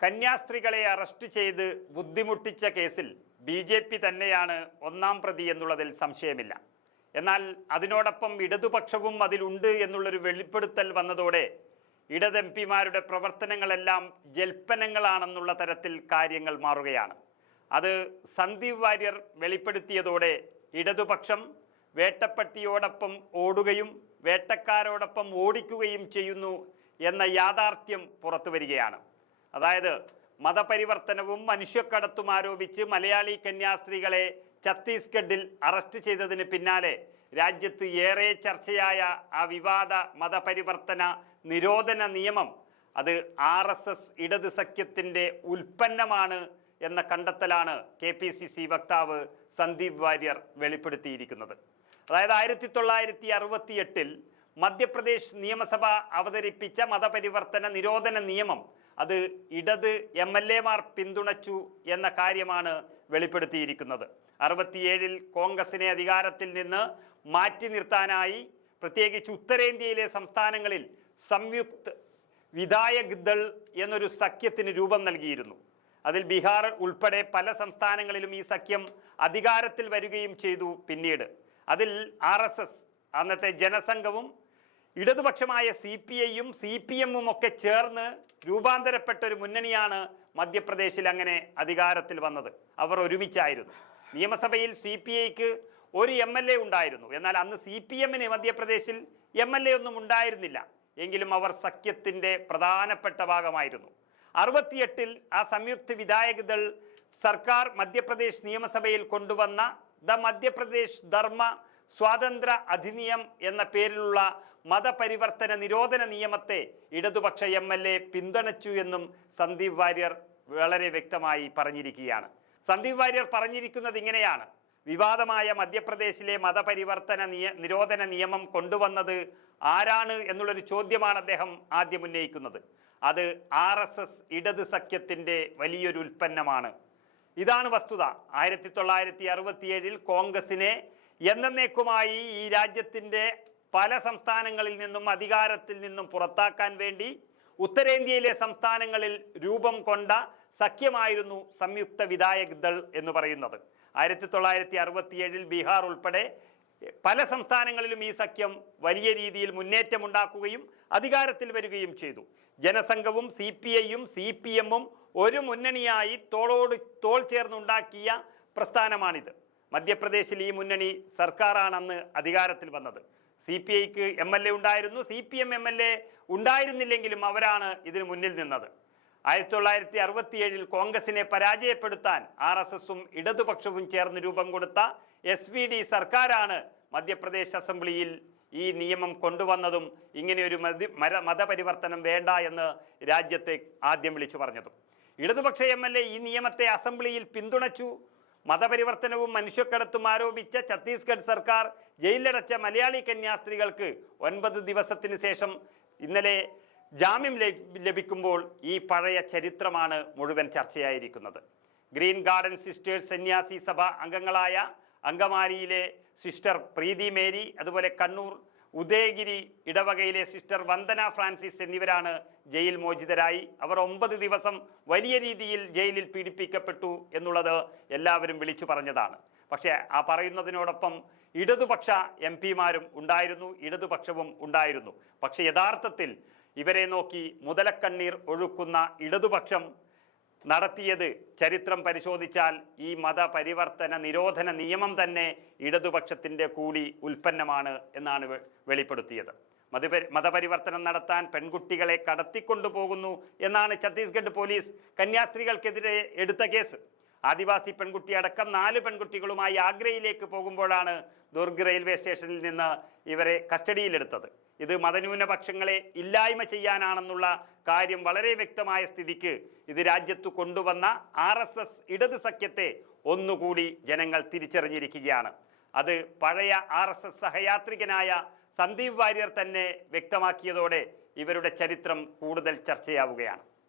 കന്യാസ്ത്രീകളെ arrest ചെയ്ത് ബുദ്ധിമുട്ടിച്ച കേസിൽ B J P തന്നെയാണ് ഒന്നാം പ്രതി എന്നുള്ളതിൽ സംശയമില്ല. എന്നാൽ അതിനോടൊപ്പം ഇടതുപക്ഷവും അതിലുണ്ട് എന്നുള്ളൊരു വെളിപ്പെടുത്തൽ വന്നതോടെ ഇടത് എം പിമാരുടെ പ്രവർത്തനങ്ങളെല്ലാം ജൽപ്പനങ്ങളാണെന്നുള്ള തരത്തിൽ കാര്യങ്ങൾ മാറുകയാണ്. അത് സന്ദീപ് വാര്യർ വെളിപ്പെടുത്തിയതോടെ ഇടതുപക്ഷം വേട്ടപ്പട്ടിയോടൊപ്പം ഓടുകയും വേട്ടക്കാരോടൊപ്പം ഓടിക്കുകയും ചെയ്യുന്നു എന്ന യാഥാർത്ഥ്യം പുറത്തു വരികയാണ് അതായത് മതപരിവർത്തനവും മനുഷ്യക്കടത്തും ആരോപിച്ച് മലയാളി കന്യാസ്ത്രീകളെ ഛത്തീസ്ഗഡിൽ അറസ്റ്റ് ചെയ്തതിന് പിന്നാലെ രാജ്യത്ത് ഏറെ ചർച്ചയായ ആ വിവാദ മതപരിവർത്തന നിരോധന നിയമം അത് ആർ എസ് എസ് ഇടത് സഖ്യത്തിന്റെ ഉൽപ്പന്നമാണ് എന്ന കണ്ടെത്തലാണ് കെ പി സി സി വക്താവ് സന്ദീപ് വാര്യർ വെളിപ്പെടുത്തിയിരിക്കുന്നത്. അതായത് ആയിരത്തി തൊള്ളായിരത്തി അറുപത്തി എട്ടിൽ മധ്യപ്രദേശ് നിയമസഭ അവതരിപ്പിച്ച മതപരിവർത്തന നിരോധന നിയമം. അത് ഇടത് എം എൽ എമാർ പിന്തുണച്ചു എന്ന കാര്യമാണ് വെളിപ്പെടുത്തിയിരിക്കുന്നത്. അറുപത്തിയേഴിൽ കോൺഗ്രസിനെ അധികാരത്തിൽ നിന്ന് മാറ്റി നിർത്താനായി പ്രത്യേകിച്ച് ഉത്തരേന്ത്യയിലെ സംസ്ഥാനങ്ങളിൽ സംയുക്ത് വിധായക് ദൾ എന്നൊരു സഖ്യത്തിന് രൂപം നൽകിയിരുന്നു. അതിൽ ബീഹാർ ഉൾപ്പെടെ പല സംസ്ഥാനങ്ങളിലും ഈ സഖ്യം അധികാരത്തിൽ വരികയും ചെയ്തു പിന്നീട്. അതിൽ ആർ അന്നത്തെ ജനസംഘവും ഇടതുപക്ഷമായ സി പി ഐയും സി പി എമ്മും ഒക്കെ ചേർന്ന് രൂപാന്തരപ്പെട്ട ഒരു മുന്നണിയാണ് മധ്യപ്രദേശിൽ അങ്ങനെ അധികാരത്തിൽ വന്നത്. അവർ ഒരുമിച്ചായിരുന്നു. നിയമസഭയിൽ സി പി ഐക്ക് ഒരു എം എൽ എ ഉണ്ടായിരുന്നു. എന്നാൽ അന്ന് സി പി എമ്മിന് മധ്യപ്രദേശിൽ എം എൽ എ ഒന്നും ഉണ്ടായിരുന്നില്ല. എങ്കിലും അവർ സഖ്യത്തിന്റെ പ്രധാനപ്പെട്ട ഭാഗമായിരുന്നു. അറുപത്തിയെട്ടിൽ ആ സംയുക്ത വിധായക ദൾ സർക്കാർ മധ്യപ്രദേശ് നിയമസഭയിൽ കൊണ്ടുവന്ന ദ മധ്യപ്രദേശ് ധർമ്മ സ്വാതന്ത്ര്യ അധിനിയം എന്ന പേരിലുള്ള മതപരിവർത്തന നിരോധന നിയമത്തെ ഇടതുപക്ഷ എം എൽ എ പിന്തുണച്ചു എന്നും സന്ദീപ് വാര്യർ വളരെ വ്യക്തമായി പറഞ്ഞിരിക്കുകയാണ്. സന്ദീപ് വാര്യർ പറഞ്ഞിരിക്കുന്നത് ഇങ്ങനെയാണ്. വിവാദമായ മധ്യപ്രദേശിലെ മതപരിവർത്തന നിയ നിരോധന നിയമം കൊണ്ടുവന്നത് ആരാണ് എന്നുള്ളൊരു ചോദ്യമാണ് അദ്ദേഹം ആദ്യം ഉന്നയിക്കുന്നത്. അത് ആർ എസ് എസ് ഇടത് സഖ്യത്തിന്റെ വലിയൊരു ഉൽപ്പന്നമാണ്. ഇതാണ് വസ്തുത. ആയിരത്തി തൊള്ളായിരത്തി അറുപത്തിയേഴിൽ കോൺഗ്രസിനെ എന്നേക്കുമായി ഈ രാജ്യത്തിന്റെ പല സംസ്ഥാനങ്ങളിൽ നിന്നും അധികാരത്തിൽ നിന്നും പുറത്താക്കാൻ വേണ്ടി ഉത്തരേന്ത്യയിലെ സംസ്ഥാനങ്ങളിൽ രൂപം കൊണ്ട സഖ്യമായിരുന്നു സംയുക്ത വിധായക് ദൾ എന്ന് പറയുന്നത്. ആയിരത്തി തൊള്ളായിരത്തി അറുപത്തിയേഴിൽ ബീഹാർ ഉൾപ്പെടെ പല സംസ്ഥാനങ്ങളിലും ഈ സഖ്യം വലിയ രീതിയിൽ മുന്നേറ്റമുണ്ടാക്കുകയും അധികാരത്തിൽ വരികയും ചെയ്തു. ജനസംഘവും സി പി ഐയും സി പി എമ്മും ഒരു മുന്നണിയായി തോളോട് തോൾ ചേർന്നുണ്ടാക്കിയ പ്രസ്ഥാനമാണിത്. മധ്യപ്രദേശിൽ ഈ മുന്നണി സർക്കാരാണെന്ന് അധികാരത്തിൽ വന്നത്. സി പി ഐക്ക് എം എൽ എ ഉണ്ടായിരുന്നു. C P M M L A ഉണ്ടായിരുന്നില്ലെങ്കിലും അവരാണ് ഇതിന് മുന്നിൽ നിന്നത്. ആയിരത്തി തൊള്ളായിരത്തി അറുപത്തിയേഴിൽ കോൺഗ്രസിനെ പരാജയപ്പെടുത്താൻ ആർ എസ് എസും ഇടതുപക്ഷവും ചേർന്ന് രൂപം കൊടുത്ത എസ് വി ഡി സർക്കാരാണ് മധ്യപ്രദേശ് അസംബ്ലിയിൽ ഈ നിയമം കൊണ്ടുവന്നതും ഇങ്ങനെയൊരു മതി മതപരിവർത്തനം വേണ്ട എന്ന് രാജ്യത്തെ ആദ്യം വിളിച്ചു പറഞ്ഞതും. ഇടതുപക്ഷ എം എൽ എ ഈ നിയമത്തെ അസംബ്ലിയിൽ പിന്തുണച്ചു. മതപരിവർത്തനവും മനുഷ്യക്കടത്തും ആരോപിച്ച ഛത്തീസ്ഗഡ് സർക്കാർ ജയിലിലടച്ച മലയാളി കന്യാസ്ത്രീകൾക്ക് ഒൻപത് ദിവസത്തിന് ശേഷം ഇന്നലെ ജാമ്യം ലഭിക്കുമ്പോൾ ഈ പഴയ ചരിത്രമാണ് മുഴുവൻ ചർച്ചയായിരിക്കുന്നത്. ഗ്രീൻ ഗാർഡൻ സിസ്റ്റേഴ്സ് സന്യാസി സഭ അംഗങ്ങളായ അങ്കമാലിയിലെ സിസ്റ്റർ പ്രീതി മേരി അതുപോലെ കണ്ണൂർ ഉദയഗിരി ഇടവകയിലെ സിസ്റ്റർ വന്ദന ഫ്രാൻസിസ് എന്നിവരാണ് ജയിൽ മോചിതരായി. അവർ ഒമ്പത് ദിവസം വലിയ രീതിയിൽ ജയിലിൽ പീഡിപ്പിക്കപ്പെട്ടു എന്നുള്ളത് എല്ലാവരും വിളിച്ചു പറഞ്ഞതാണ്. പക്ഷേ ആ പറയുന്നതിനോടൊപ്പം ഇടതുപക്ഷ എം പിമാരും ഉണ്ടായിരുന്നു ഇടതുപക്ഷവും ഉണ്ടായിരുന്നു. പക്ഷേ യഥാർത്ഥത്തിൽ ഇവരെ നോക്കി മുതലക്കണ്ണീർ ഒഴുക്കുന്ന ഇടതുപക്ഷം നടത്തിയത്. ചരിത്രം പരിശോധിച്ചാൽ ഈ മതപരിവർത്തന നിരോധന നിയമം തന്നെ ഇടതുപക്ഷത്തിന്റെ കൂടി ഉൽപ്പന്നമാണ് എന്നാണ് വെളിപ്പെടുത്തിയത്. മതപരി മതപരിവർത്തനം നടത്താൻ പെൺകുട്ടികളെ കടത്തിക്കൊണ്ടുപോകുന്നു എന്നാണ് ഛത്തീസ്ഗഡ് പോലീസ് കന്യാസ്ത്രീകൾക്കെതിരെ എടുത്ത കേസ്. ആദിവാസി പെൺകുട്ടി അടക്കം നാല് പെൺകുട്ടികളുമായി ആഗ്രയിലേക്ക് പോകുമ്പോഴാണ് ദുർഗ് റെയിൽവേ സ്റ്റേഷനിൽ നിന്ന് ഇവരെ കസ്റ്റഡിയിലെടുത്തത്. ഇത് മതന്യൂനപക്ഷങ്ങളെ ഇല്ലായ്മ ചെയ്യാനാണെന്നുള്ള കാര്യം വളരെ വ്യക്തമായ സ്ഥിതിക്ക് ഇത് രാജ്യത്ത് കൊണ്ടുവന്ന ആർ എസ് എസ് ഇടത് സഖ്യത്തെ ഒന്നുകൂടി ജനങ്ങൾ തിരിച്ചറിഞ്ഞിരിക്കുകയാണ്. അത് പഴയ ആർ എസ് എസ് സഹയാത്രികനായ സന്ദീപ് വാര്യർ തന്നെ വ്യക്തമാക്കിയതോടെ ഇവരുടെ ചരിത്രം കൂടുതൽ ചർച്ചയാവുകയാണ്.